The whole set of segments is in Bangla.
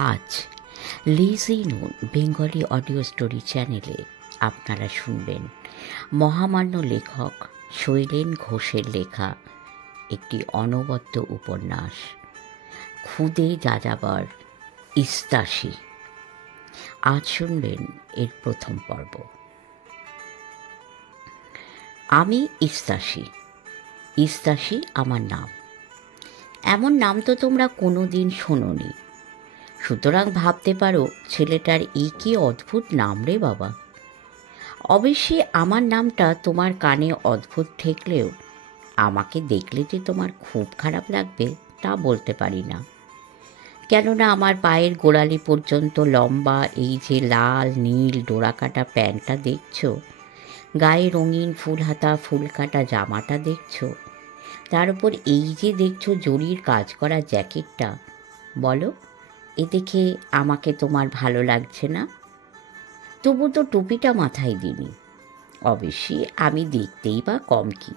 আজ লেজি নুন বেঙ্গলি অডিও স্টোরি চ্যানেলে আপনারা শুনবেন মহামান্য লেখক শৈলেন ঘোষের লেখা একটি অনবদ্য উপন্যাস খুদে যাযাবর ইস্তাসি। আজ শুনবেন এর প্রথম পর্ব। আমি ইস্তাসি। ইস্তাসি আমার নাম। এমন নাম তো তোমরা কোনোদিন শোনোনি, সুতরাং ভাবতে পারো ছেলেটার এই কি অদ্ভুত নাম রে বাবা। অবশ্যই আমার নামটা তোমার কানে অদ্ভুত ঠেকলেও আমাকে দেখলে যে তোমার খুব খারাপ লাগবে তা বলতে পারি না। কেননা আমার পায়ের গোড়ালি পর্যন্ত লম্বা এই যে লাল নীল ডোরাকাটা প্যান্টটা দেখছো, গায়ে রঙিন ফুল হাতা ফুল কাটা জামাটা দেখছো, তার উপর এই যে দেখছো জরির কাজ করা জ্যাকেটটা, বলো এ দেখে আমাকে তোমার ভালো লাগছে না? তবু তো টুপিটা মাথায় দিইনি। অবশ্যই আমি দেখতেই বা কম কি।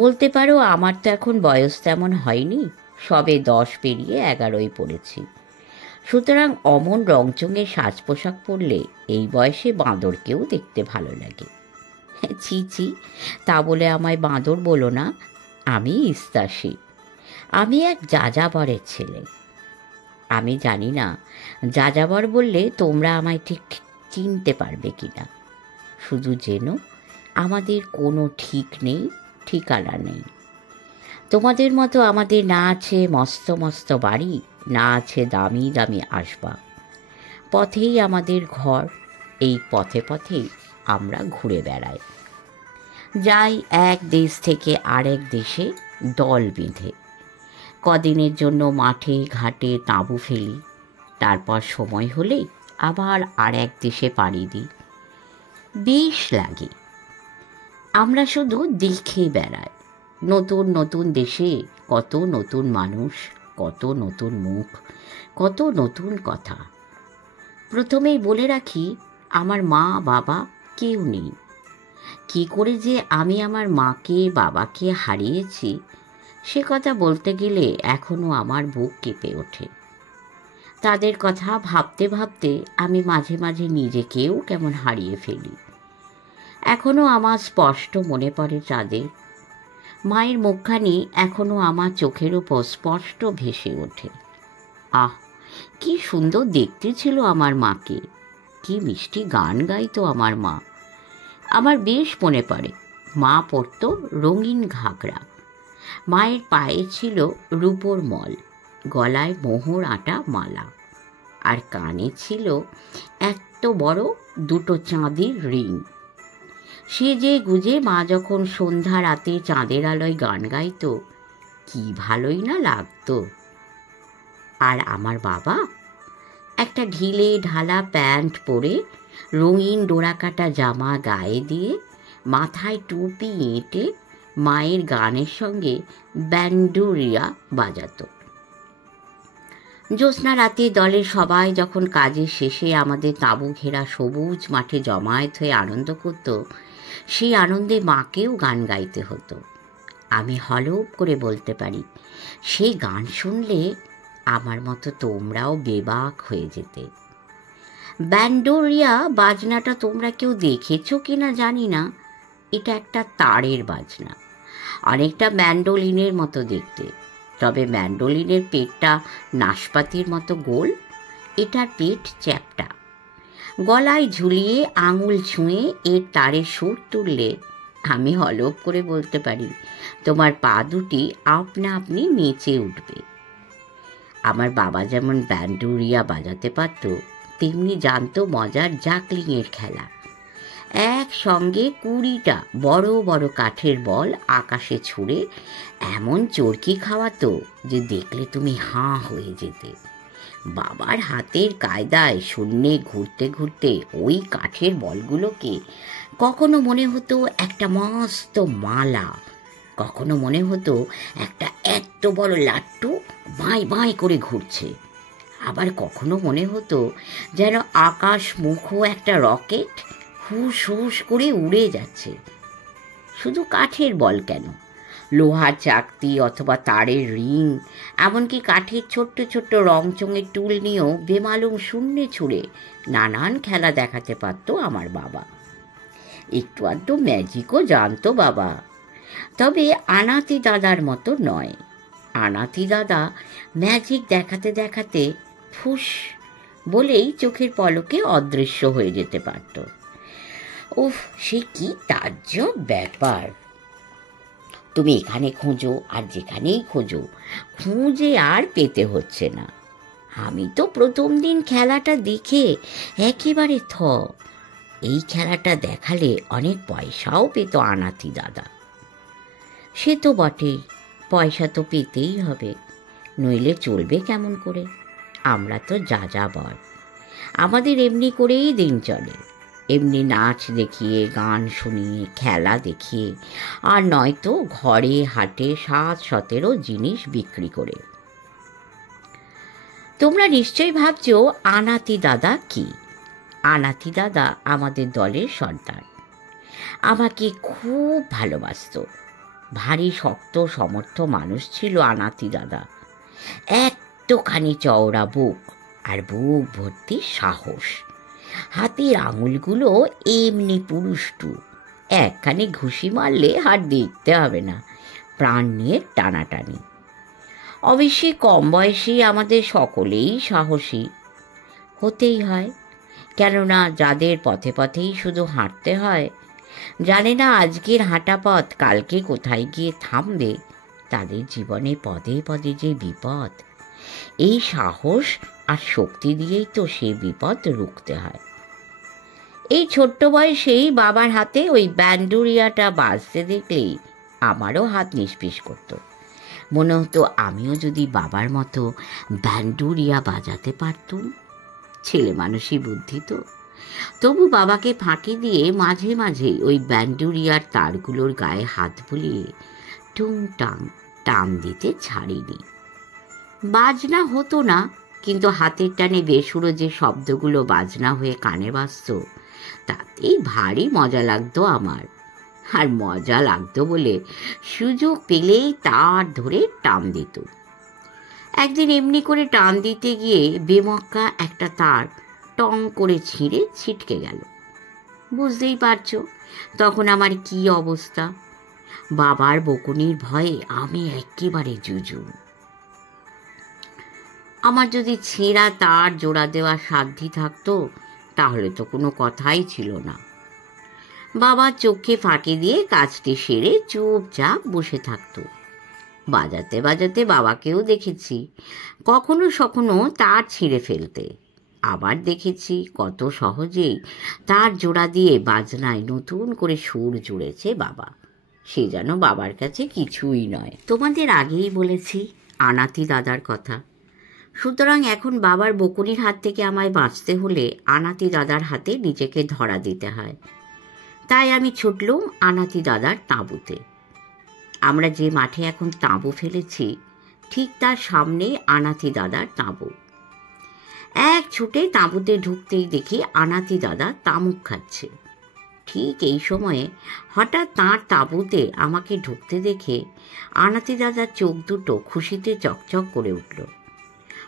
বলতে পারো আমার তো এখন বয়স তেমন হয়নি, সবে 10 পেরিয়ে 11 পড়েছি। সুতরাং অমন রংচঙের সাজ পোশাক পরলে এই বয়সে বাঁদরকেও দেখতে ভালো লাগে। ছি ছি, তা বলে আমায় বাঁদর বলো না। আমি ইস্তাসি। আমি এক যাযাবরের ছেলে। আমি জানি না যাযাবর বললে তোমরা আমায় ঠিক চিনতে পারবে কিনা। শুধু যেন আমাদের কোনো ঠিক নেই, ঠিকানা নেই। তোমাদের মতো আমাদের না আছে মস্ত মস্ত বাড়ি, না আছে দামি দামি আসবাব। পথেই আমাদের ঘর, এই পথে পথেই আমরা ঘুরে বেড়াই। যাই এক দেশ থেকে আরেক দেশে দল বেঁধে। কদিনের জন্য মাঠে ঘাটে তাঁবু ফেলি, তারপর সময় হলেই আবার আর এক দেশে পাড়ি দিই। বেশ লাগে। আমরা শুধু দেখে বেড়াই। নতুন নতুন দেশে কত নতুন মানুষ, কত নতুন মুখ, কত নতুন কথা। প্রথমেই বলে রাখি, আমার মা বাবা কেউ নেই। কি করে যে আমি আমার মাকে বাবাকে হারিয়েছি সে কথা বলতে গেলে এখনো আমার বুক কেঁপে ওঠে। তাদের কথা ভাবতে ভাবতে আমি মাঝে মাঝে নিজেকেও কেমন হারিয়ে ফেলি। এখনো আমার স্পষ্ট মনে পড়ে তাদের। মায়ের মুখখানি এখনো আমার চোখের উপর স্পষ্ট ভেসে ওঠে। আহ, কি সুন্দর দেখতে ছিল আমার মাকে, কি মিষ্টি গান গাইতো আমার মা। আমার বেশ মনে পড়ে, মা পরতো রঙিন ঘাগরা, মায়ের পায়ে ছিল রূপোর মল, গলায় মোহর আটা মালা, আর কানে ছিল এত বড় 2 চাঁদের রিং। সেজে গুজে মা যখন সন্ধ্যা রাতে চাঁদের আলোয় গান গাইতো, কি ভালোই না লাগতো। আর আমার বাবা একটা ঢিলে ঢালা প্যান্ট পরে, রঙিন ডোরাকাটা জামা গায়ে দিয়ে, মাথায় টুপি এঁটে মায়ের গানের সঙ্গে ব্যান্ডুরিয়া বাজাতো। জ্যোৎস্না রাতে দলের সবাই যখন কাজের শেষে আমাদের তাঁবু ঘেরা সবুজ মাঠে জমায়েত হয়ে আনন্দ করত, সেই আনন্দে মাকেও গান গাইতে হতো। আমি হলপ করে বলতে পারি, সেই গান শুনলে আমার মতো তোমরাও বেবাক হয়ে যেতে। ব্যান্ডোরিয়া বাজনাটা তোমরা কেউ দেখেছো কিনা জানি না। এটা একটা তারের বাজনা, অনেকটা ম্যান্ডোলিনের মতো দেখতে। তবে ম্যান্ডোলিনের পেটটা নাশপাতির মতো গোল, এটার পেট চ্যাপ্টা। গলায় ঝুলিয়ে আঙুল ছুঁয়ে এর তারের সুর তুললে আমি হলপ করে বলতে পারি তোমার পা দুটি আপনা আপনি নেচে উঠবে। আমার বাবা যেমন ব্যান্ডুরিয়া বাজাতে পারত, তেমনি জানতো মজার জাকলিংয়ের খেলা। একসঙ্গে 20টা বড় বড় কাঠের বল আকাশে ছুঁড়ে এমন চরকি খাওয়াতো যে দেখলে তুমি হাঁ হয়ে যেতে। বাবার হাতের কায়দায় শূন্যে ঘুরতে ঘুরতে ওই কাঠের বলগুলোকে কখনো মনে হতো একটা মস্ত মালা, কখনো মনে হতো একটা এত বড় লাট্টু বাঁই বাঁই করে ঘুরছে, আবার কখনো মনে হতো যেন আকাশ মুখো একটা রকেট হুস হুস করে উড়ে যাচ্ছে। শুধু কাঠের বল কেন, লোহার চাকতি অথবা তারের রিং, এমনকি কাঠের ছোট্ট ছোট্ট রংচঙের টুল নিয়েও বেমালুম শূন্যে ছুঁড়ে নানান খেলা দেখাতে পারত আমার বাবা। একটু আধটু ম্যাজিকও জানতো বাবা, তবে আনাতি দাদার মতো নয়। আনাতি দাদা ম্যাজিক দেখাতে দেখাতে ফুস বলেই চোখের পলকে অদৃশ্য হয়ে যেতে পারত। উফ, সে কি তাজ্জব ব্যাপার! তুমি এখানে খোঁজো আর যেখানেই খোঁজো, খুঁজে আর পেতে হচ্ছে না। আমি তো প্রথম দিন খেলাটা দেখে একেবারে এই খেলাটা দেখালে অনেক পয়সাও পেত আনাতি দাদা। সে তো বটেই, পয়সা তো পেতেই হবে, নইলে চলবে কেমন করে? আমরা তো যাযাবর, আমাদের এমনি করেই দিন চলে। এমনি নাচ দেখিয়ে, গান শুনিয়ে, খেলা দেখিয়ে, আর নয়তো ঘরে হাটে 7-17 জিনিস বিক্রি করে। তোমরা নিশ্চয়ই ভাবছো আনাতি দাদা কি? আনাতি দাদা আমাদের দলের সর্দার। আমাকে খুব ভালোবাসত। ভারী শক্ত সমর্থ মানুষ ছিল আনাতি দাদা। এতখানি চওড়া বুক, আর বুক ভর্তি সাহস। হাতের আঙুলগুলো এমনি পুরুষ্টু, একখানি ঘুষি মারলে আর দেখতে হবে না, প্রাণ নিয়ে টানাটানি। অবশ্যই কম বয়সী আমাদের সকলেই সাহসী হতেই হয়, কেননা যাদের পথে পথেই শুধু হাঁটতে হয়, জানে না আজকের হাঁটা পথ কালকে কোথায় গিয়ে থামবে, তাদের জীবনে পদে পদে যে বিপদ, এই সাহস আর শক্তি দিয়েই তো সে বিপদ রুখতে হয়। এই ছোট্ট বয়সেই বাবার হাতে ওই ব্যান্ডুরিয়াটা বাজতে দেখলেই আমারও হাত নিষ্পিস করত। মনে হতো আমিও যদি বাবার মতো ব্যান্ডুরিয়া বাজাতে পারতুম। ছেলে মানুষই বুদ্ধি তো। তবু বাবাকে ফাঁকি দিয়ে মাঝে মাঝে ওই ব্যান্ডুরিয়ার তারগুলোর গায়ে হাত বুলিয়ে টুংটাং টান দিতে ছাড়িনি। বাজনা হতো না, কিন্তু হাতের টানে বেসুরো যে শব্দগুলো বাজনা হয়ে কানে বাজত, তাতেই ভারী মজা লাগতো আমার। আর মজা লাগতো বলে সুযোগ পেলেই তার ধরে টান দিত। একদিন এমনি করে টান দিতে গিয়ে বেমক্কা একটা তার টং করে ছিঁড়ে ছিটকে গেল। বুঝতেই পারছো তখন আমার কি অবস্থা। বাবার বকুনির ভয়ে আমি একেবারে জুজুম। আমার যদি ছেঁড়া তার জোড়া দেওয়ার সাধ্যি থাকতো, তাহলে তো কোনো কথাই ছিল না। বাবা চোখে ফাঁকি দিয়ে কাজটি সেরে চুপচাপ বসে থাকতো। বাজাতে বাজাতে বাবাকেও দেখেছি কখনো সখনো তার ছিঁড়ে ফেলতে। আবার দেখেছি কত সহজেই তার জোড়া দিয়ে বাজনায় নতুন করে সুর জুড়েছে বাবা। সে যেন বাবার কাছে কিছুই নয়। তোমাদের আগেই বলেছি আনাতি দাদার কথা। সুতরাং এখন বাবার বকুনির হাত থেকে আমায় বাঁচতে হলে আনাতি দাদার হাতে নিজেকে ধরা দিতে হয়। তাই আমি ছুটলুম আনাতি দাদার তাঁবুতে। আমরা যে মাঠে এখন তাঁবু ফেলেছি, ঠিক তার সামনেই আনাতি দাদার তাঁবু। এক ছুটে তাঁবুতে ঢুকতেই দেখি আনাতি দাদা তামুক খাচ্ছে। ঠিক এই সময়ে হঠাৎ তাঁর তাঁবুতে আমাকে ঢুকতে দেখে আনাতি দাদার চোখ দুটো খুশিতে চকচক করে উঠল।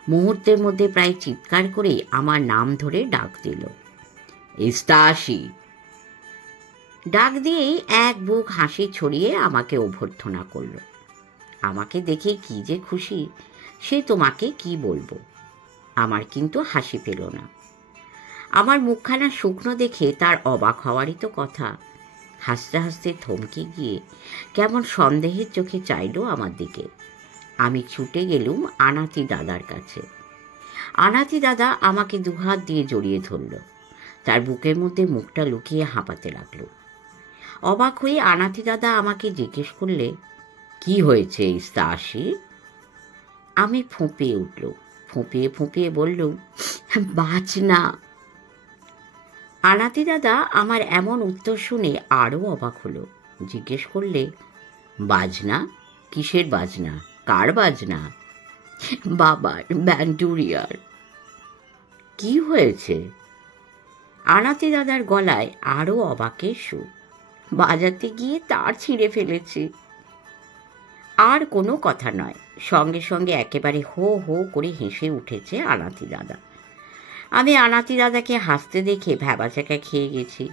মুহূর্তের মধ্যে প্রায় চিৎকার করেই আমার নাম ধরে ডাক দিল, ইস্তাসি। ডাক দিয়েই এক বুক হাসি ছড়িয়ে আমাকে অভ্যর্থনা করল। আমাকে দেখে কি যে খুশি সে তোমাকে কি বলবো। আমার কিন্তু হাসি পেল না। আমার মুখখানা শুকনো দেখে তার অবাক হওয়ারই তো কথা। হাসতে হাসতে থমকে গিয়ে কেমন সন্দেহের চোখে চাইল আমার দিকে। আমি ছুটে গেলুম আনাতি দাদার কাছে। আনাতি দাদা আমাকে দুহাত দিয়ে জড়িয়ে ধরল। তার বুকের মধ্যে মুখটা লুকিয়ে হাঁপাতে লাগল। অবাক হয়ে আনাতি দাদা আমাকে জিজ্ঞেস করলে, কি হয়েছে ইস্তাসি? আমি ফুঁপিয়ে উঠল। ফুঁপিয়ে ফুঁপিয়ে বললুম, বাজনা। আনাতি দাদা আমার এমন উত্তর শুনে আরও অবাক হলো। জিজ্ঞেস করলে, বাজনা? কিসের বাজনা? কার বাজনা? বাবার, ব্যান্ডুরিয়ার। কি হয়েছে? আনাতি দাদার গলায় আরও অবাকের সুর। বাজাতে গিয়ে তার ছিঁড়ে ফেলেছি। আর কোনো কথা নয়, সঙ্গে সঙ্গে একেবারে হো হো করে হেসে উঠেছে আনাতি দাদা। আমি আনাতি দাদাকে হাসতে দেখে ভ্যাবাচ্যাকা খেয়ে গেছি।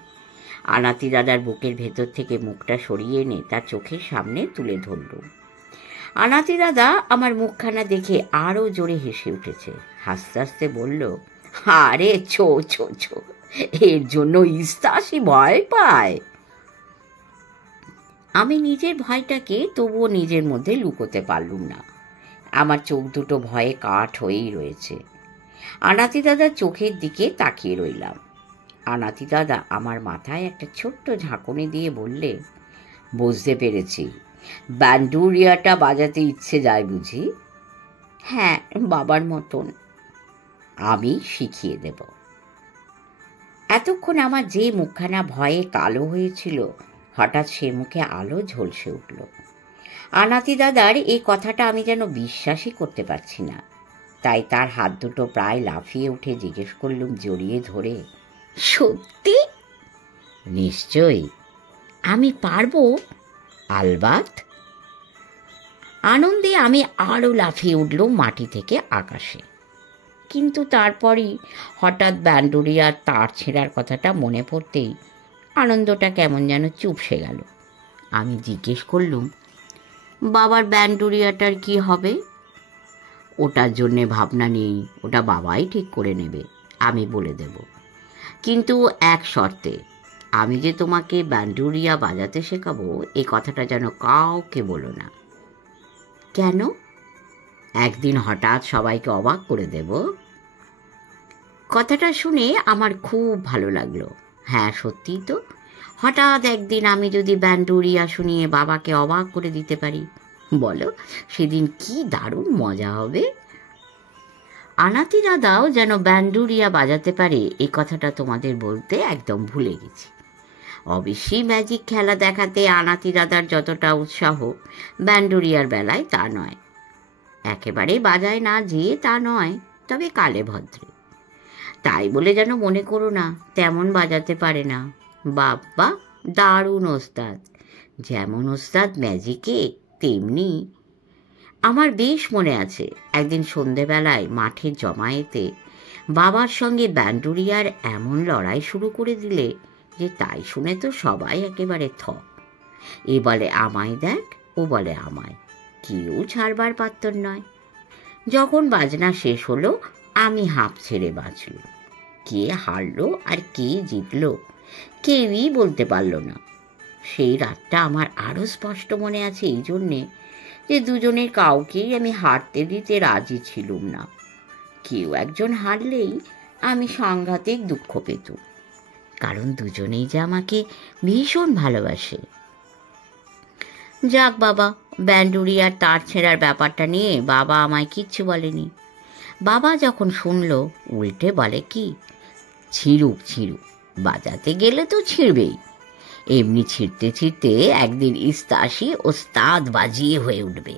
আনাতি দাদার বুকের ভেতর থেকে মুখটা সরিয়ে এনে তার চোখের সামনে তুলে ধরল। আনাতি দাদা আমার মুখখানা দেখে আরও জোরে হেসে উঠেছে। হাসতে হাসতে বলল, আরে ছো ছো ছো, এর জন্য ইস্তাসি ভয় পায়। আমি নিজের ভয়টাকে তবুও নিজের মধ্যে লুকোতে পারলুম না। আমার চোখ দুটো ভয়ে কাঠ হয়েই রয়েছে। আনাতি দাদার চোখের দিকে তাকিয়ে রইলাম। আনাতি দাদা আমার মাথায় একটা ছোট্ট ঝাঁকুনি দিয়ে বললে, বুঝতে পেরেছি, ব্যান্ডুরিয়াটা বাজাতে ইচ্ছে যায় বুঝি? হ্যাঁ, বাবার মতন। আমি শিখিয়ে দেব। এতক্ষণ আমার যে মুখখানা ভয়ে কালো হয়েছিল, হঠাৎ সে মুখে আলো ঝলসে উঠল। আনাতি দাদার এই কথাটা আমি যেন বিশ্বাসই করতে পারছি না। তাই তার হাত দুটো প্রায় লাফিয়ে উঠে জিজ্ঞেস করলুম জড়িয়ে ধরে, সত্যি? নিশ্চয়ই। আমি পারবো? আলবাত। আনন্দে আমি আরও লাফিয়ে উঠলুম মাটি থেকে আকাশে। কিন্তু তারপরই হঠাৎ ব্যান্ডুরিয়ার তার ছেঁড়ার কথাটা মনে পড়তেই আনন্দটা কেমন যেন চুপসে গেল। আমি জিজ্ঞেস করলুম, বাবার ব্যান্ডুরিয়াটার কি হবে? ওটার জন্যে ভাবনা নেই, ওটা বাবাই ঠিক করে নেবে, আমি বলে দেব। কিন্তু এক শর্তে, আমি যে তোমাকে ব্যান্ডুরিয়া বাজাতে শেখাবো এ কথাটা যেন কাউকে বলো না। কেন? একদিন হঠাৎ সবাইকে অবাক করে দেব। কথাটা শুনে আমার খুব ভালো লাগলো। হ্যাঁ, সত্যিই তো, হঠাৎ একদিন আমি যদি ব্যান্ডুরিয়া শুনিয়ে বাবাকে অবাক করে দিতে পারি, বলো সেদিন কি দারুণ মজা হবে। আনাতি দাদাও যেন ব্যান্ডুরিয়া বাজাতে পারে এই কথাটা তোমাদের বলতে একদম ভুলে গেছি। অবশ্যই ম্যাজিক খেলা দেখাতে আনাতি দাদার যতটা উৎসাহ, ব্যান্ডুরিয়ার বেলায় তা নয়। একেবারে বাজায় না যে তা নয়, তবে কালে ভদ্রে। তাই বলে যেন মনে করো না তেমন বাজাতে পারে না। বাবা দারুণ ওস্তাদ, যেমন ওস্তাদ ম্যাজিকে তেমনি। আমার বেশ মনে আছে, একদিন সন্ধেবেলায় মাঠের জমায়েতে বাবার সঙ্গে ব্যান্ডুরিয়ার এমন লড়াই শুরু করে দিলে যে তাই শুনে তো সবাই একেবারে থ। এ বলে আমায় দেখ, ও বলে আমায়, কেউ ছাড়বার পাত্র নয়। যখন বাজনা শেষ হলো আমি হাঁপ ছেড়ে বাঁচল। কে হারলো আর কে জিতলো কেউই বলতে পারল না। সেই রাতটা আমার আরও স্পষ্ট মনে আছে এই জন্যে যে দুজনের কাউকেই আমি হারতে দিতে রাজি ছিলুম না। কেউ একজন হারলেই আমি সাংঘাতিক দুঃখ পেতুম, কারণ দুজনেই যে আমাকে ভীষণ ভালোবাসে। যাক বাবা, ব্যান্ডুরিয়ার তার ছেঁড়ার ব্যাপারটা নিয়ে বাবা আমায় কিচ্ছু বলেনি। বাবা যখন শুনলো উল্টে বলে কি, ছিঁড়ুক ছিঁড়ুক, বাজাতে গেলে তো ছিঁড়বেই। এমনি ছিঁড়তে ছিঁড়তে একদিন ইস্তাসি ওস্তাদ বাজিয়ে হয়ে উঠবে,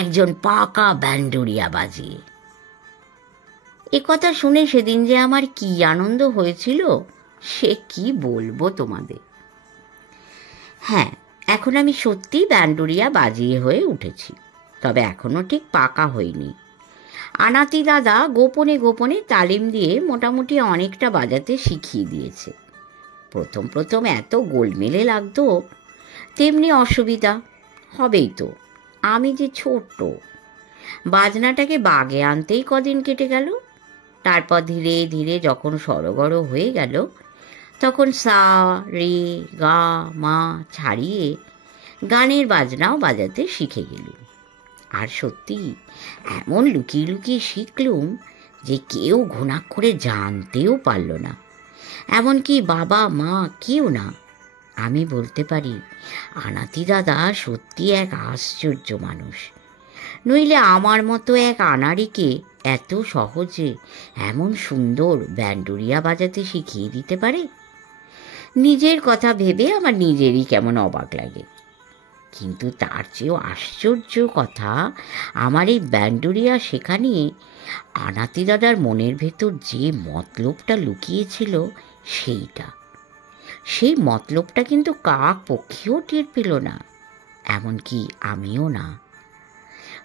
একজন পাকা ব্যান্ডুরিয়া বাজিয়ে। এ কথা শুনে সেদিন যে আমার কি আনন্দ হয়েছিল সে কি বলবো তোমাদের। হ্যাঁ, এখন আমি সত্যি ব্যান্ডুরিয়া বাজিয়ে হয়ে উঠেছি, তবে এখনো ঠিক পাকা হইনি। আনাতি দাদা গোপনে গোপনে তালিম দিয়ে মোটামুটি অনেকটা বাজাতে শিখিয়ে দিয়েছে। প্রথম প্রথম এত গোলমেলে লাগতো, তেমনি অসুবিধা হবেই তো, আমি যে ছোট্ট। বাজনাটাকে বাগে আনতেই কদিন কেটে গেল। তারপর ধীরে ধীরে যখন সড়গড় হয়ে গেল, তখন সা রে গা মা ছাড়িয়ে গানের বাজনাও বাজাতে শিখে গেলুম। আর সত্যি এমন লুকিয়ে লুকিয়ে শিখলুম যে কেউ ঘুণাক্ষরে জানতেও পারল না, এমনকি বাবা মা কেউ না। আমি বলতে পারি আনাতি দাদা সত্যি এক আশ্চর্য মানুষ। নইলে আমার মতো এক আনাড়িকে এত সহজে এমন সুন্দর ব্যান্ডুরিয়া বাজাতে শিখিয়ে দিতে পারে। নিজের কথা ভেবে আমার নিজেরই কেমন অবাক লাগে। কিন্তু তার চেয়েও আশ্চর্য কথা, আমার এই ব্যান্ডুরিয়া শেখা নিয়ে আনাতি দাদার মনের ভেতর যে মতলবটা লুকিয়েছিল সেই মতলবটা কিন্তু কাক পক্ষীও টের পেল না। এমনকি আমিও না।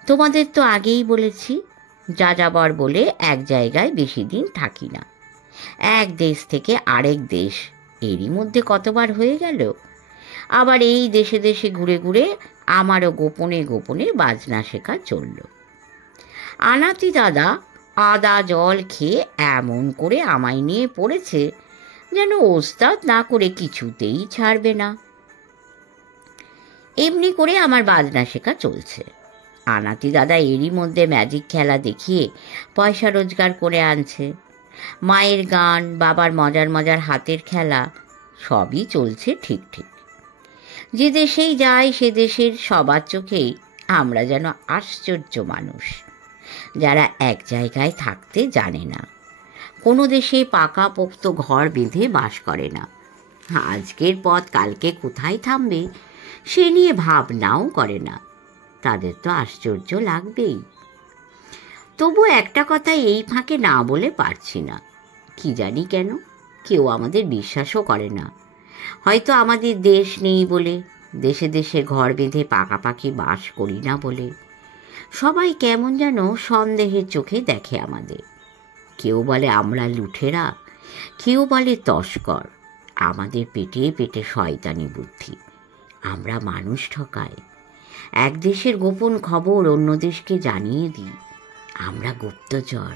তোমাদের তো আগেই বলেছি, যাযাবর বলে এক জায়গায় বেশি দিন থাকি না। এক দেশ থেকে আরেক দেশ এরই মধ্যে কতবার হয়ে গেল। আবার এই দেশে দেশে ঘুরে ঘুরে আমারও গোপনে গোপনে বাজনা শেখা চলল। আনাতি দাদা আদা জল খেয়ে এমন করে আমায় নিয়ে পড়েছে যেন ওস্তাদ না করে কিছুতেই ছাড়বে না। এমনি করে আমার বাজনা শেখা চলছে। আনাতি দাদা এরই মধ্যে ম্যাজিক খেলা দেখিয়ে পয়সা রোজগার করে আনছে। মায়ের গান, বাবার মজার মজার হাতের খেলা সবই চলছে ঠিক ঠিক। যে দেশেই যাই সে দেশের সবার চোখেই আমরা যেন আশ্চর্য মানুষ, যারা এক জায়গায় থাকতে জানে না, কোনো দেশে পাকাপোক্ত ঘর বেঁধে বাস করে না, আজকের পথ কালকে কোথায় থামবে সে নিয়ে ভাবনাও করে না। তাদের তো আশ্চর্য লাগবেই। তবু একটা কথা এই ফাঁকে না বলে পারছি না, কি জানি কেন কেউ আমাদের বিশ্বাসও করে না। হয়তো আমাদের দেশ নেই বলে, দেশে দেশে ঘর বেঁধে পাকাপাকি বাস করি না বলে সবাই কেমন যেন সন্দেহের চোখে দেখে আমাদের। কেউ বলে আমরা লুঠেরা, কেউ বলে তস্কর। আমাদের পেটে পেটে শয়তানি বুদ্ধি, আমরা মানুষ ঠকাই। এক দেশের গোপন খবর অন্য দেশকে জানিয়ে দিই, আমরা গুপ্তচর।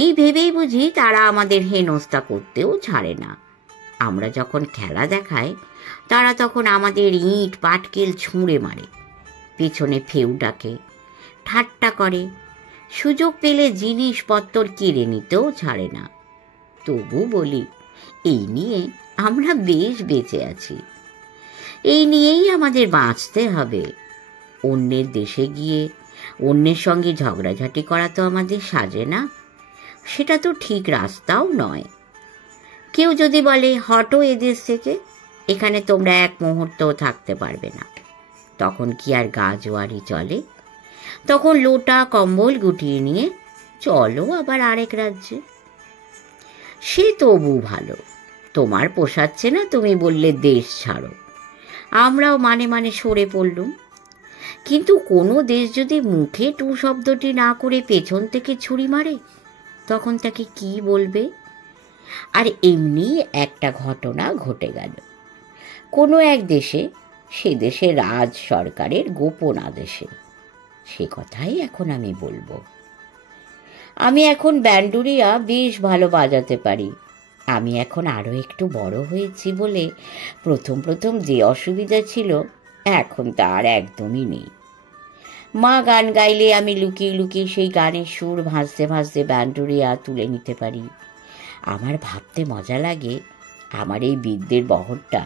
এই ভেবেই বুঝি তারা আমাদের হেনস্থা করতেও ছাড়ে না। আমরা যখন খেলা দেখাই তারা তখন আমাদের ইট পাটকেল ছুঁড়ে মারে, পেছনে ফেউ ডাকে, ঠাট্টা করে, সুযোগ পেলে জিনিসপত্র কেড়ে নিতেও ছাড়ে না। তবু বলি, এই নিয়ে আমরা বেশ বেঁচে আছি। এই নিয়েই আমাদের বাঁচতে হবে। অন্যের দেশে গিয়ে অন্যের সঙ্গে ঝগড়াঝাটি করা তো আমাদের সাজে না, সেটা তো ঠিক রাস্তাও নয়। কেউ যদি বলে হটো এদেশ থেকে, এখানে তোমরা এক মুহূর্তও থাকতে পারবে না, তখন কি আর গা জোয়ারি চলে? তখন লোটা কম্বল গুটিয়ে নিয়ে চলো আবার আরেক রাজ্যে। সে তবু ভালো, তোমার পোষাচ্ছে না তুমি বললে দেশ ছাড়ো, আমরাও মানে মানে সরে পড়লুম। কিন্তু কোনো দেশ যদি মুখে টু শব্দটি না করে পেছন থেকে ছুরি মারে, তখন তাকে কি বলবে? আর এমনি একটা ঘটনা ঘটে গেল কোনো এক দেশে, সে দেশে রাজ সরকারের গোপন আদেশে। সে কথাই এখন আমি বলবো। আমি এখন ব্যান্ডুরিয়া বেশ ভালো বাজাতে পারি। আমি এখন আরও একটু বড় হয়েছি বলে প্রথম প্রথম যে অসুবিধা ছিল এখন তার একদমই নেই। মা গান গাইলে আমি লুকিয়ে লুকিয়ে সেই গানের সুর ভাসতে ভাসতে ব্যান্ডুরিয়া তুলে নিতে পারি। আমার ভাবতে মজা লাগে, আমার এই বিদ্যের বহরটা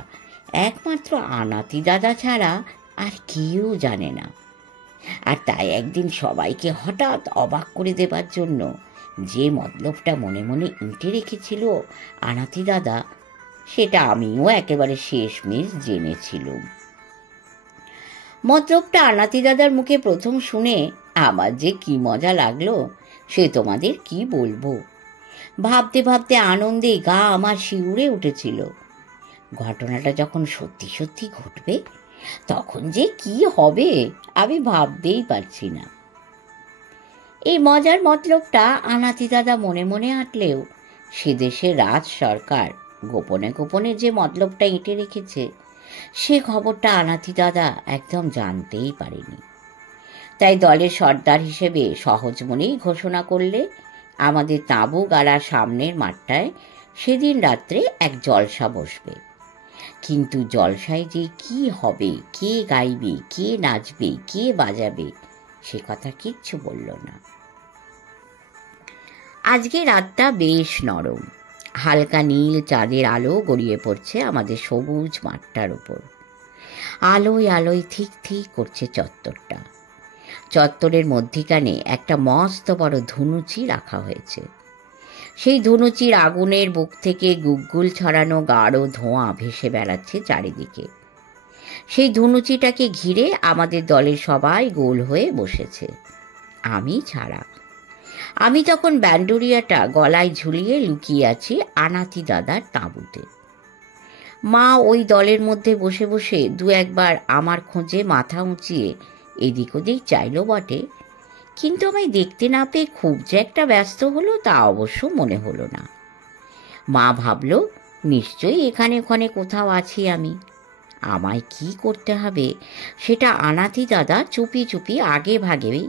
একমাত্র আনাতি দাদা ছাড়া আর কেউ জানে না। আর তাই একদিন সবাইকে হঠাৎ অবাক করে দেবার জন্য যে মতলবটা মনে মনে এঁটে রেখেছিল আনাতি দাদা, সেটা আমিও একেবারে শেষমেশ জেনেছিলুম। মতলবটা আনাতি দাদার মুখে প্রথম শুনে আমার যে কি মজা লাগলো সে তোমাদের কি বলবো। ভাবতে ভাবতে আনন্দে গা আমার শিউরে উঠেছিল। ঘটনাটা যখন সত্যি সত্যি ঘটবে তখন যে কি হবে আমি ভাবতেই পারছি না। এই মজার মতলবটা আনাতি দাদা মনে মনে আঁটলেও সে দেশে রাজ সরকার গোপনে গোপনে যে মতলবটা এঁটে রেখেছে সে খবরটা আনাতি দাদা একদম জানতেই পারেনি। তাই দলের সর্দার হিসেবে সহজ মনেই ঘোষণা করলে আমাদের তাঁবু গাড়ার সামনের মাঠটায় সেদিন রাত্রে এক জলসা বসবে। কিন্তু জলসায় যে কি হবে, কে গাইবে, কে নাচবে, কে বাজাবে, সে কথা কিচ্ছু বলল না। আজকে রাতটা বেশ নরম, হালকা নীল চাঁদের আলো গড়িয়ে পড়ছে আমাদের সবুজ মাঠটার উপর। আলোয় আলোয় ঠিক ঠিক করছে চত্বরটা। চত্বরের মধ্যিখানে একটা মস্ত বড় ধুনুচি রাখা হয়েছে। সেই ধুনুচির আগুনের বুক থেকে গুগ্গুল ছড়ানো গাঢ় ধোঁয়া ভেসে বেড়াচ্ছে চারিদিকে। সেই ধুনুচিটাকে ঘিরে আমাদের দলের সবাই গোল হয়ে বসেছে, আমি ছাড়া। আমি তখন ব্যান্ডুরিয়াটা গলায় ঝুলিয়ে লুকিয়ে আছি আনাতি দাদার তাঁবুতে। মা ওই দলের মধ্যে বসে বসে দু একবার আমার খোঁজে মাথা উঁচিয়ে এদিক ওদিক চাইল বটে, কিন্তু আমায় দেখতে না পেয়ে খুব যে একটা ব্যস্ত হলো তা অবশ্য মনে হলো না। মা ভাবল নিশ্চয়ই এখানে ওখানে কোথাও আছি আমি। আমায় কি করতে হবে সেটা আনাতি দাদা চুপি চুপি আগে ভাগেই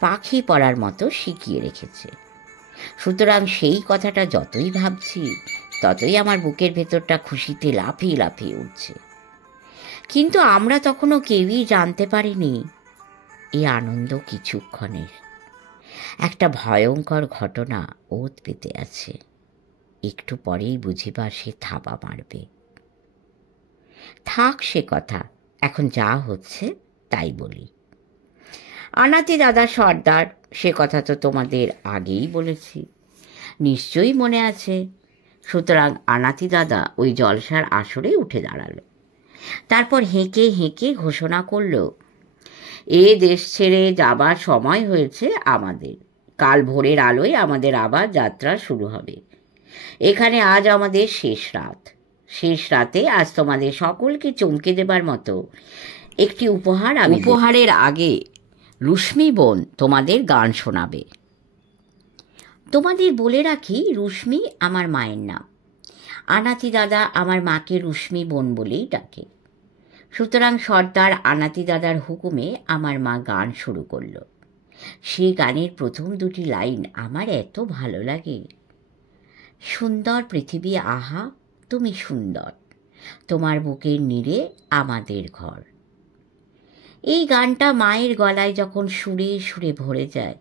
পাখি পড়ার মতো শিখিয়ে রেখেছে। সুতরাং সেই কথাটা যতই ভাবছি ততই আমার বুকের ভেতরটা খুশিতে লাফিয়ে লাফিয়ে উঠছে। কিন্তু আমরা তখনও কেউই জানতে পারিনি এই আনন্দ কিছুক্ষণের। একটা ভয়ঙ্কর ঘটনা ওত পেতে আছে, একটু পরেই বুঝিবা সে থাবা মারবে। থাক সে কথা, এখন যা হচ্ছে তাই বলি। আনাতি দাদা সর্দার, সে কথা তো তোমাদের আগেই বলেছি, নিশ্চয়ই মনে আছে। সুতরাং আনাতি দাদা ওই জলসার আসরে উঠে দাঁড়ালো। তারপর হেঁকে হেঁকে ঘোষণা করল, এ দেশ ছেড়ে যাবার সময় হয়েছে আমাদের। কাল ভোরের আলোয় আমাদের আবার যাত্রা শুরু হবে। এখানে আজ আমাদের শেষ রাত। শেষ রাতে আজ তোমাদের সকলকে চমকে দেবার মতো একটি উপহার। উপহারের আগে রুশ্মি বোন তোমাদের গান শোনাবে। তোমাদের বলে রাখি, রুশ্মি আমার মায়ের নাম। আনাতি দাদা আমার মাকে রুশ্মি বোন বলেই ডাকে। সুতরাং সর্দার আনাতি দাদার হুকুমে আমার মা গান শুরু করল। সেই গানের প্রথম দুটি লাইন আমার এত ভালো লাগে। সুন্দর পৃথিবী আহা তুমি সুন্দর, তোমার বুকের নীড়ে আমাদের ঘর। এই গানটা মায়ের গলায় যখন সুরে সুরে ভরে যায়,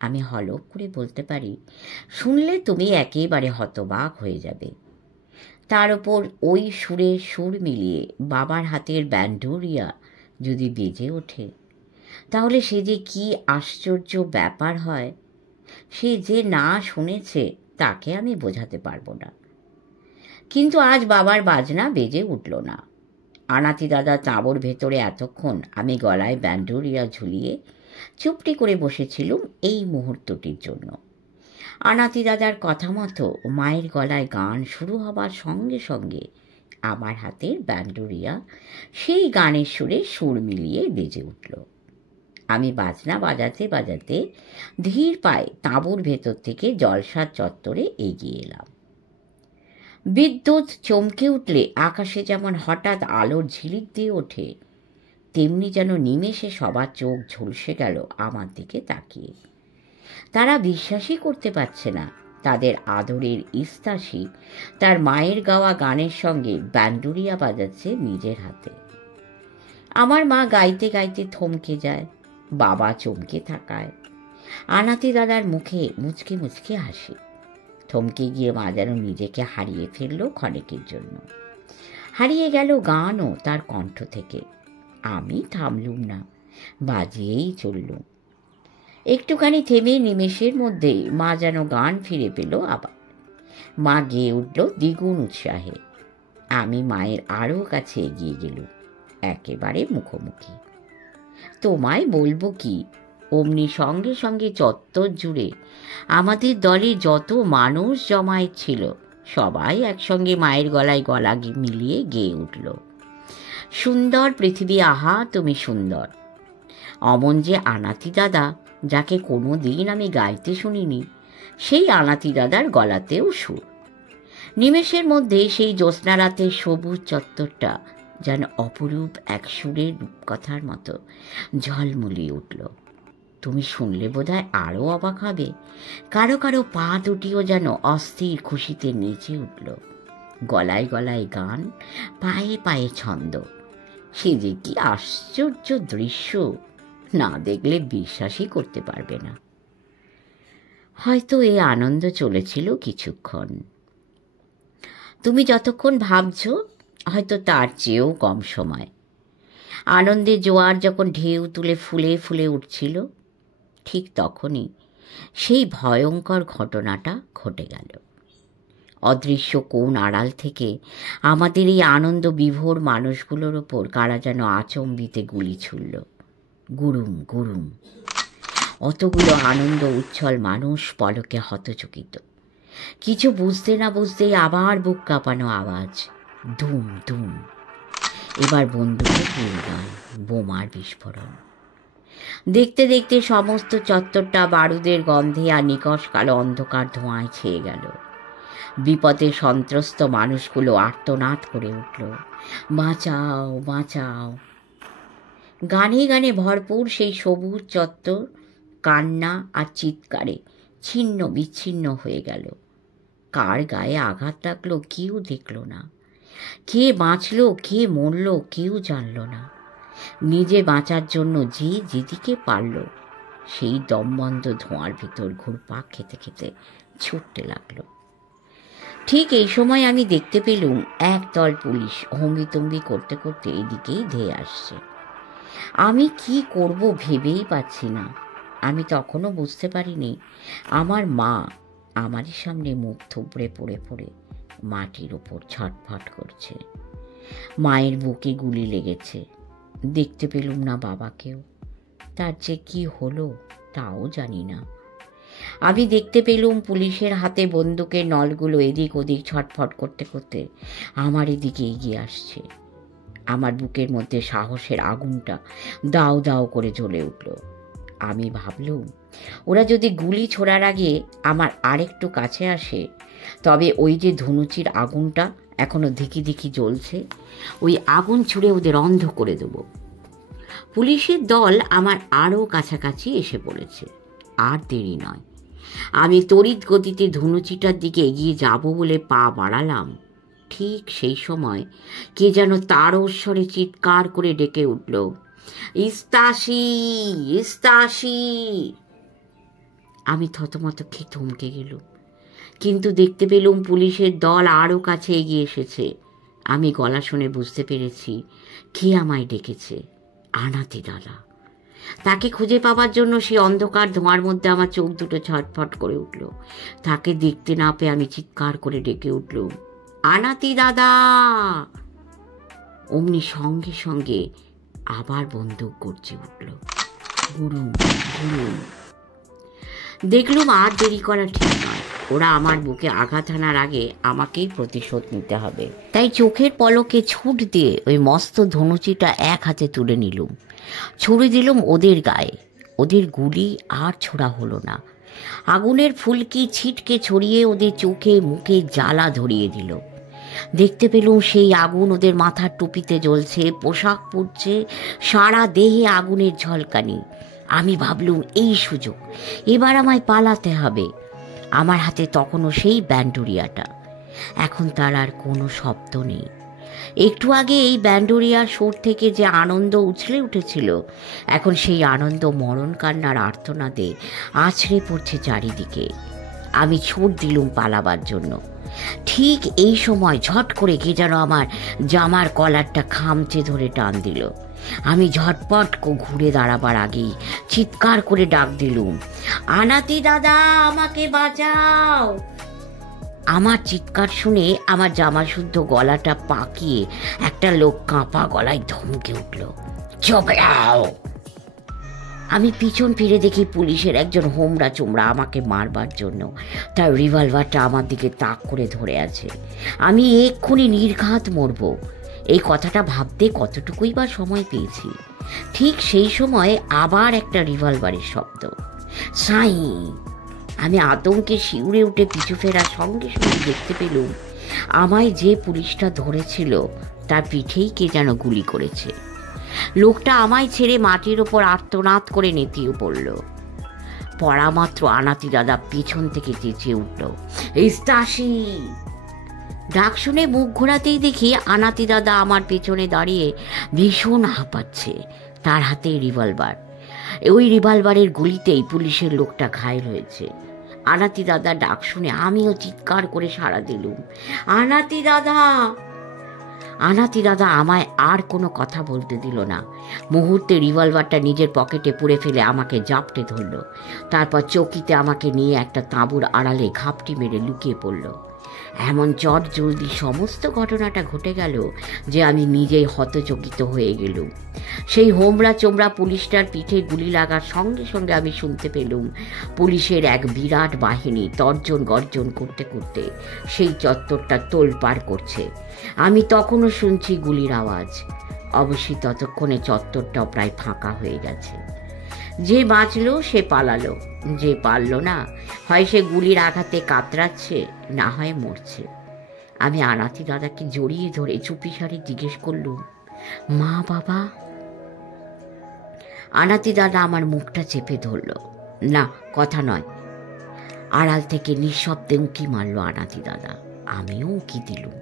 আমি হলক করে বলতে পারি, শুনলে তুমি একেবারে হতবাক হয়ে যাবে। তার ওপর ওই সুরে সুর মিলিয়ে বাবার হাতের ব্যান্ডোরিয়া যদি বেজে ওঠে, তাহলে সে যে কি আশ্চর্য ব্যাপার হয়, সে যে না শুনেছে তাকে আমি বোঝাতে পারবো না। কিন্তু আজ বাবার বাজনা বেজে উঠল না। আনাতি দাদা তাঁবুর ভেতরে এতক্ষণ আমি গলায় ব্যান্ডোরিয়া ঝুলিয়ে চুপটি করে বসেছিলুম এই মুহূর্তটির জন্য। আনাতি দাদার কথা মতো মায়ের গলায় গান শুরু হবার সঙ্গে সঙ্গে আমার হাতের ব্যান্ডোরিয়া সেই গানের সুরে সুর মিলিয়ে বেজে উঠল। আমি বাজনা বাজাতে বাজাতে ধীর পায়ে তাঁবুর ভেতর থেকে জলসার চত্বরে এগিয়ে এলাম। বিদ্যুৎ চমকে উঠলে আকাশে যেমন হঠাৎ আলোর ঝিলিক দিয়ে ওঠে, তেমনি যেন নিমেষে সবার চোখ ঝলসে গেল আমার দিকে তাকিয়ে। তারা বিশ্বাসই করতে পারছে না তাদের আদরের ইস্তাসি তার মায়ের গাওয়া গানের সঙ্গে ব্যান্ডোরিয়া বাজাচ্ছে নিজের হাতে। আমার মা গাইতে গাইতে থমকে যায়, বাবা চমকে থাকায়। আনাতি দাদার মুখে মুচকি মুচকি হাসি। থমকে গিয়ে মা যেন নিজেকে হারিয়ে ফেলল ক্ষণেকের জন্য। হারিয়ে গেল গানও তার কণ্ঠ থেকে। আমি থামলুম না, বাজিয়েই চললুম। একটুখানি থেমে নিমেষের মধ্যেই মা যেন গান ফিরে পেল আবার। মা গেয়ে উঠল দ্বিগুণ উৎসাহে। আমি মায়ের আরও কাছে এগিয়ে গেলুম, একেবারে মুখোমুখি। তোমায় বলবো কি, অমনি সঙ্গে সঙ্গে চত্বর জুড়ে আমাদের দলে যত মানুষ জমায়েত ছিল সবাই একসঙ্গে মায়ের গলায় গলা মিলিয়ে গেয়ে উঠল, সুন্দর পৃথিবী আহা তুমি সুন্দর। অমন যে আনাতি দাদা, যাকে কোনো দিন আমি গাইতে শুনিনি, সেই আনাতি দাদার গলাতেও সুর। নিমেষের মধ্যে সেই জ্যোৎস্না রাতের সবুজ চত্বরটা যেন অপরূপ এক সুরের রূপকথার মতো ঝলমলিয়ে উঠল। তুমি শুনলে বোধহয় আরও অবাক হবে, কারো কারো পা দুটিও যেন অস্থির খুশিতে নেচে উঠল। গলায় গলায় গান, পায়ে পায়ে ছন্দ। সে যে কি আশ্চর্য দৃশ্য, না দেখলে বিশ্বাসই করতে পারবে না। হয়তো এই আনন্দ চলেছিল কিছুক্ষণ। তুমি যতক্ষণ ভাবছ হয়তো তার চেয়েও কম সময়। আনন্দের জোয়ার যখন ঢেউ তুলে ফুলে ফুলে উঠছিল, ঠিক তখনই সেই ভয়ঙ্কর ঘটনাটা ঘটে গেল। অদৃশ্য কোন আড়াল থেকে আমাদের এই আনন্দ বিভোর মানুষগুলোর ওপর কারা যেন আচম্বিতে গুলি ছুড়ল। গুরুম গুরুম। অতগুলো আনন্দ উচ্ছল মানুষ পলকে হতচকিত। কিছু বুঝতে না বুঝতেই আবার বুক কাঁপানো আওয়াজ, ধুম ধুম। এবার বন্দুকের গুলিগান, বোমার বিস্ফোরণ। দেখতে দেখতে সমস্ত চত্বরটা বারুদের গন্ধে আর নিকষ কালো অন্ধকার ধোঁয়ায় ছেয়ে গেল। বিপদে সন্ত্রস্ত মানুষগুলো আর্তনাদ করে উঠল, বাঁচাও বাঁচাও। গানে গানে ভরপুর সেই সবুজ চত্বর কান্না আর চিৎকারে ছিন্ন বিচ্ছিন্ন হয়ে গেল। কার গায়ে আঘাত লাগলো কেউ দেখল না, কে বাঁচল কে মরল কেউ জানল না। নিজে বাঁচার জন্য যে যেদিকে পারল সেই দমবন্ধ ধোঁয়ার ভিতর ঘুরপাক খেতে খেতে ছুটতে লাগলো। ঠিক এই সময় আমি দেখতে পেলুম একদল পুলিশ হম্বিতম্বি করতে করতে এদিকেই ধেয়ে আসছে। আমি কি করব ভেবেই পাচ্ছি না। আমি তখনও বুঝতে পারিনি আমার মা আমারই সামনে মুখ থুবড়ে পড়ে পড়ে মাটির ওপর ছটফট করছে। মায়ের বুকে গুলি লেগেছে। দেখতে পেলুম না বাবাকেও। তার যে কি হলো তাও জানি না। আমি দেখতে পেলুম পুলিশের হাতে বন্দুকের নলগুলো এদিক ওদিক ছটফট করতে করতে আমার এদিকে এগিয়ে আসছে। আমার বুকের মধ্যে সাহসের আগুনটা দাউ দাউ করে জ্বলে উঠল। আমি ভাবলুম ওরা যদি গুলি ছোড়ার আগে আমার আরেকটু কাছে আসে তবে ওই যে ধনুচির আগুনটা এখনো ধিকি ধিকি জ্বলছে, ওই আগুন ছুড়ে ওদের অন্ধ করে দেব। পুলিশের দল আমার আরও কাছাকাছি এসে পড়েছে। আর দেরি নয়। আমি তড়িৎ গতিতে ধনুচিটার দিকে এগিয়ে যাব বলে পা বাড়ালাম। ঠিক সেই সময় কে যেন তারস্বরে চিৎকার করে ডেকে উঠল, ইস্তাসি ইস্তাসি। আমি থতমত খেয়ে থমকে গেলুম, কিন্তু দেখতে পেলুম পুলিশের দল আরও কাছে এগিয়ে এসেছে। আমি গলা শুনে বুঝতে পেরেছি কে আমায় ডেকেছে, আনাতি দাদা। তাকে খুঁজে পাবার জন্য সেই অন্ধকার ধোঁয়ার মধ্যে আমার চোখ দুটো ছটফট করে উঠল। তাকে দেখতে না পেয়ে আমি চিৎকার করে ডেকে উঠলুম, আনাতি দাদা। অমনি সঙ্গে সঙ্গে আবার বন্দুক গর্জে উঠল, গুরুম গুরুম। দেখলুম আর দেরি করা ঠিক নয়। ওরা আমার বুকে আঘাত হানার আগে আমাকেই প্রতিশোধ নিতে হবে। তাই চোখের পলকে ছুট দিয়ে ওই মস্ত ধনুচিটা এক হাতে তুলে নিলুম, ছুড়ে দিলুম ওদের গায়ে। ওদের গুলি আর ছোড়া হলো না। আগুনের ফুলকি ছিটকে ছড়িয়ে ওদের চোখে মুখে জ্বালা ধরিয়ে দিল। দেখতে পেলুম সেই আগুন ওদের মাথার টুপিতে জ্বলছে, পোশাক পুড়ছে, সারা দেহে আগুনের ঝলকানি। আমি ভাবলুম এই সুযোগ, এবার আমায় পালাতে হবে। আমার হাতে তখনও সেই ব্যান্ডুরিয়াটা। এখন তার আর কোনো শব্দ নেই। একটু আগে এই ব্যান্ডুরিয়ার সুর থেকে যে আনন্দ উছলে উঠেছিল, এখন সেই আনন্দ মরণ কান্নার আর্তনাদে আছড়ে পড়ছে চারিদিকে। আমি ছুট দিলুম পালাবার জন্য। ঠিক এই সময় ঝট করে কে যেন আমার জামার কলারটা খামচে ধরে টান দিল। আমি ঝটপট ঘুরে দাঁড়াবার আগেই চিৎকার করে ডাক দিলুম, আনাতি দাদা, আমাকে বাঁচাও। আমার চিৎকার শুনে আমার জামা শুদ্ধ গলাটা পাকিয়ে একটা লোক কাঁপা গলায় ধমকে উঠল, চুপ যাও। আমি পিছন ফিরে দেখি পুলিশের একজন হোমরা চোমরা আমাকে মারবার জন্য তার রিভলভারটা আমার দিকে তাক করে ধরে আছে। আমি এক্ষুনি নির্ঘাত মরব, এই কথাটা ভাবতে কতটুকুই বা সময় পেয়েছি। ঠিক সেই সময় আবার একটা রিভলভারের শব্দ, সাই। আমি আতঙ্কে শিউরে উঠে পিছু ফেরার সঙ্গে সঙ্গে দেখতে পেলুম আমায় যে পুলিশটা ধরেছিল তার পিঠেই কে যেন গুলি করেছে। লোকটা আমায় ছেড়ে মাটির ওপর আর্তনাদ করে নেতিয়ে পড়ল। পড়া মাত্র আনাতি দাদা পিছন থেকে চেঁচিয়ে উঠল, ইস্তাসি। ডাক শুনে মুখ ঘোরাতেই দেখি আনাতি দাদা আমার পেছনে দাঁড়িয়ে ভীষণ হাঁপাচ্ছে, তার হাতে রিভলভার। ওই রিভলভারের গুলিতেই পুলিশের লোকটা ঘায়েল হয়েছে। আনাতি দাদা ডাক শুনে আমিও চিৎকার করে সাড়া দিলুম, আনাতি দাদা। আনাতি দাদা আমায় আর কোনো কথা বলতে দিল না। মুহূর্তে রিভলভারটা নিজের পকেটে পুরে ফেলে আমাকে জাপটে ধরল। তারপর চৌকিতে আমাকে নিয়ে একটা তাঁবুর আড়ালে ঘাপটি মেরে লুকিয়ে পড়ল। এমন চট জলদি সমস্ত ঘটনাটা ঘটে গেল যে আমি নিজেই হতচকিত হয়ে গেলুম। সেই হোমরা চোমরা পুলিশটার পিঠে গুলি লাগার সঙ্গে সঙ্গে আমি শুনতে পেলুম পুলিশের এক বিরাট বাহিনী তর্জন গর্জন করতে করতে সেই চত্বরটা তোলপাড় করছে। আমি তখনও শুনছি গুলির আওয়াজ। অবশ্যই ততক্ষণে চত্বরটাও প্রায় ফাঁকা হয়ে গেছে। যে বাঁচল সে পালালো, যে পারল না হয় সে গুলির আঘাতে কাতরাচ্ছে, না হয় মরছে। আমি আনাতি দাদাকে জড়িয়ে ধরে চুপিসারে জিজ্ঞেস করলুম, মা বাবা? আনাতি দাদা আমার মুখটা চেপে ধরল। না, কথা নয়। আড়াল থেকে নিঃশব্দে উঁকি মারল আনাতি দাদা। আমিও উঁকি দিলুম।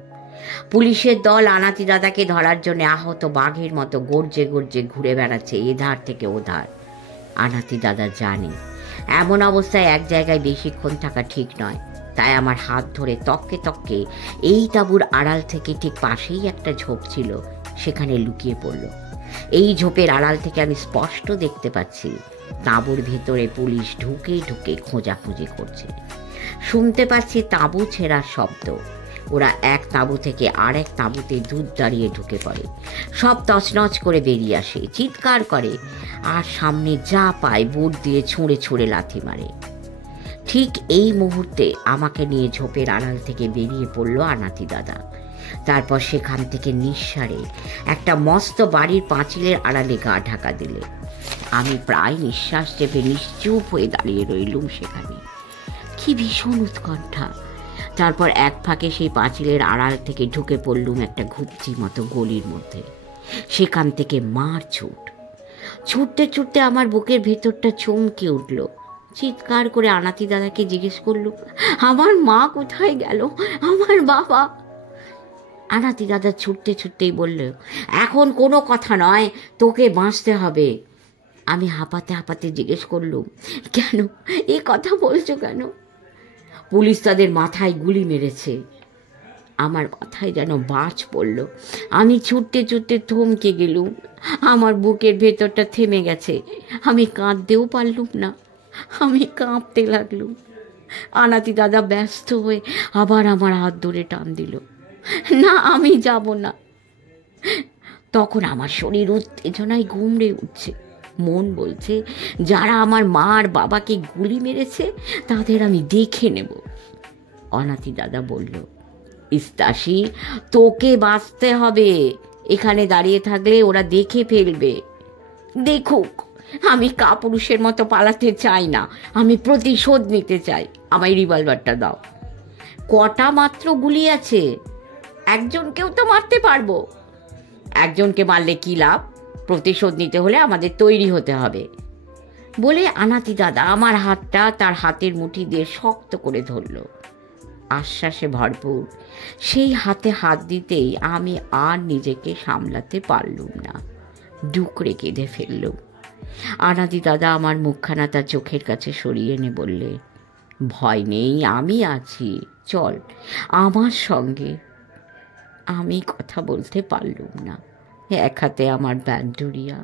পুলিশের দল আনাতি দাদাকে ধরার জন্য আহত বাঘের মতো গর্জে গর্জে ঘুরে বেড়াচ্ছে এধার থেকে ওধার। আনাতি দাদা জানে এমন অবস্থায় এক জায়গায় বেশিক্ষণ থাকা ঠিক নয়, তাই আমার হাত ধরে তককে তককে এই তাঁবুর আড়াল থেকে ঠিক পাশেই একটা ঝোপ ছিল, সেখানে লুকিয়ে পড়ল। এই ঝোপের আড়াল থেকে আমি স্পষ্ট দেখতে পাচ্ছি তাঁবুর ভেতরে পুলিশ ঢুকে ঢুকে খোঁজাখুঁজি করছে। শুনতে পাচ্ছি তাঁবু ছেঁড়ার শব্দ। ওরা এক তাঁবু থেকে আর এক তাঁবুতে দুধ দাঁড়িয়ে ঢুকে পড়ে। সব তছনছ করে বেরিয়ে আসে, চিৎকার করে, আর সামনে যা পায় বুট দিয়ে ছুঁড়ে ছুঁড়ে লাথি মারে। ঠিক এই মুহূর্তে আমাকে নিয়ে ঝোপের আড়াল থেকে বেরিয়ে পড়ল আনাতি দাদা। তারপর সেখান থেকে নিঃসারে একটা মস্ত বাড়ির পাঁচিলের আড়ালে গা ঢাকা দিলে। আমি প্রায় নিঃশ্বাস চেপে নিশ্চুপ হয়ে দাঁড়িয়ে রইলুম সেখানে। কি ভীষণ উৎকণ্ঠা! তারপর এক ফাঁকে সেই পাঁচিলের আড়াল থেকে ঢুকে পড়লুম একটা ঘুপচি মতো গলির মধ্যে। সেখান থেকে মার ছুট। ছুটতে ছুটতে আমার বুকের ভেতরটা চমকে উঠল। চিৎকার করে আনাতি দাদাকে জিজ্ঞেস করলুম, আমার মা কোথায় গেল? আমার বাবা? আনাতি দাদা ছুটতে ছুটতেই বলল, এখন কোনো কথা নয়, তোকে বাঁচতে হবে। আমি হাঁপাতে হাঁপাতে জিজ্ঞেস করলুম, কেন? এ কথা বলছো কেন? পুলিশ তাদের মাথায় গুলি মেরেছে। আমার মাথায় যেন বাজ পড়ল। আমি ছুটতে ছুটতে থমকে গেলুম। আমার বুকের ভেতরটা থেমে গেছে। আমি কাঁদতেও পারলুম না। আমি কাঁপতে লাগলুম। আনাতি দাদা ব্যস্ত হয়ে আবার আমার হাত ধরে টান দিল। না, আমি যাব না। তখন আমার শরীর উত্তেজনায় গুমড়ে উঠছে। মন বলছে, যারা আমার মা আর বাবাকে গুলি মেরেছে তাদের আমি দেখে নেব। অনাতি দাদা বলল, ইস্তাসি, তোকে বাঁচতে হবে। এখানে দাঁড়িয়ে থাকলে ওরা দেখে ফেলবে। দেখুক, আমি কাপুরুষের মতো পালাতে চাই না। আমি প্রতিশোধ নিতে চাই। আমায় রিভলভারটা দাও। কটা মাত্র গুলি আছে? একজনকেও তো মারতে পারবো। একজনকে মারলে কি লাভ? প্রতিশোধ নিতে হলে আমাদের তৈরি হতে হবে। বলে আনাতি দাদা আমার হাতটা তার হাতের মুঠি দিয়ে শক্ত করে ধরল। আশ্বাসে ভরপুর সেই হাতে হাত দিতেই আমি আর নিজেকে সামলাতে পারলুম না। ডুকরে কেঁদে ফেললুম। আনাতি দাদা আমার মুখখানা তার চোখের কাছে সরিয়ে এনে বললে, ভয় নেই, আমি আছি, চল আমার সঙ্গে। আমি কথা বলতে পারলুম না। এক হাতে আমার ব্যান্ডুরিয়া,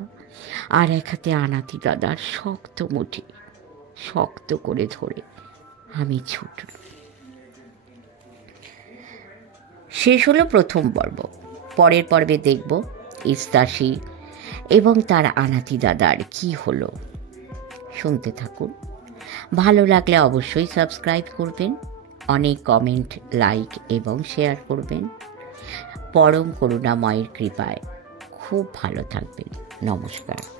আর এক হাতে আনাতি দাদার শক্ত মুঠি শক্ত করে ধরে আমি ছুটলুম। শেষ হলো প্রথম পর্ব। পরের পর্বে দেখব ইস্তাসি এবং তার আনাতি দাদার কি হলো। শুনতে থাকুন। ভালো লাগলে অবশ্যই সাবস্ক্রাইব করবেন, অনেক কমেন্ট, লাইক এবং শেয়ার করবেন। পরম করুণাময়ের কৃপায় খুব ভালো থাকবেন। নমস্কার।